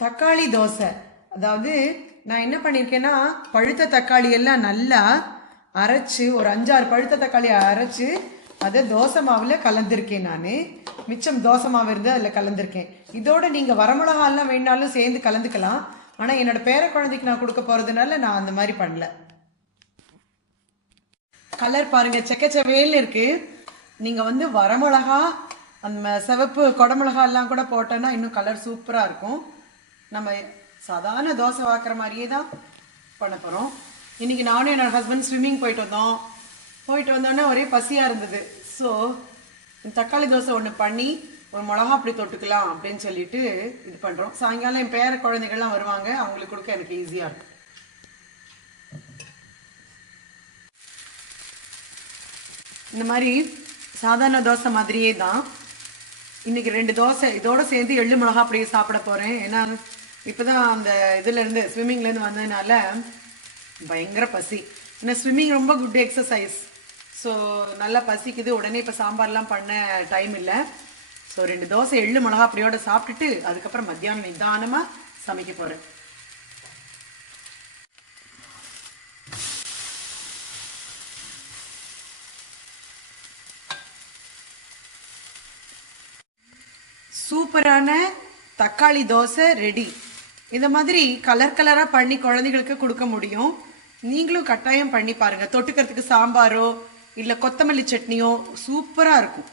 தக்காளி தோசை. அதாவது நான் என்ன பண்ணியிருக்கேன்னா, பழுத்த தக்காளி எல்லாம் நல்லா அரைச்சு, ஒரு 5-6 பழுத்த தக்காளியை அரைச்சு அதை தோசை மாவில் கலந்துருக்கேன். நான் மிச்சம் தோசை மாவு இருந்து அதில் கலந்துருக்கேன். இதோட நீங்கள் வரமிளகாலாம் வேணாலும் சேர்ந்து கலந்துக்கலாம். ஆனால் என்னோட பேர குழந்தைக்கு நான் கொடுக்க போகிறதுனால நான் அந்த மாதிரி பண்ணல. கலர் பாருங்க, செக்கச்சவேல் இருக்கு. நீங்கள் வந்து வரமிளகா, அந்த சிவப்பு கொடமிளகா எல்லாம் கூட போட்டோன்னா இன்னும் கலர் சூப்பராக இருக்கும். நம்ம சாதாரண தோசை வாக்குற மாதிரியே தான் பண்ண போகிறோம். இன்றைக்கி நானும் என்னோடய ஹஸ்பண்ட் ஸ்விம்மிங் போயிட்டு வந்தோன்னே ஒரே பசியாக இருந்தது. ஸோ தக்காளி தோசை ஒன்று பண்ணி ஒரு மிளகா அப்படி தொட்டுக்கலாம் அப்படின்னு சொல்லிட்டு இது பண்ணுறோம். சாயங்காலம் என் பேர குழந்தைகள்லாம் வருவாங்க, அவங்களுக்கு கொடுக்க எனக்கு ஈஸியாக இருக்கும். இந்த மாதிரி சாதாரண தோசை மாதிரியே தான் இன்றைக்கி 2 தோசை இதோடு சேர்ந்து எள்ளு மிளகா அப்படியே சாப்பிட போகிறேன். ஏன்னா இப்போ தான் அந்த இதுலேருந்து ஸ்விம்மிங்லேருந்து வந்ததுனால பயங்கர பசி. ஏன்னா ஸ்விம்மிங் ரொம்ப குட் எக்ஸசைஸ். ஸோ நல்லா பசிக்குது. உடனே இப்போ சாம்பார்லாம் பண்ண டைம் இல்லை. ஸோ 2 தோசை எள்ளு மிளகா அப்படியோட சாப்பிட்டுட்டு அதுக்கப்புறம் மத்தியானம் நிதானமாக சமைக்க போகிறேன். சூப்பரான தக்காளி தோசை ரெடி. இந்த மாதிரி கலராக பண்ணி குழந்தைகளுக்கு கொடுக்க முடியும். நீங்களும் கட்டாயம் பண்ணி பாருங்கள். தொட்டுக்கிறதுக்கு சாம்பாரோ இல்லை கொத்தமல்லி சட்னியோ சூப்பராக இருக்கும்.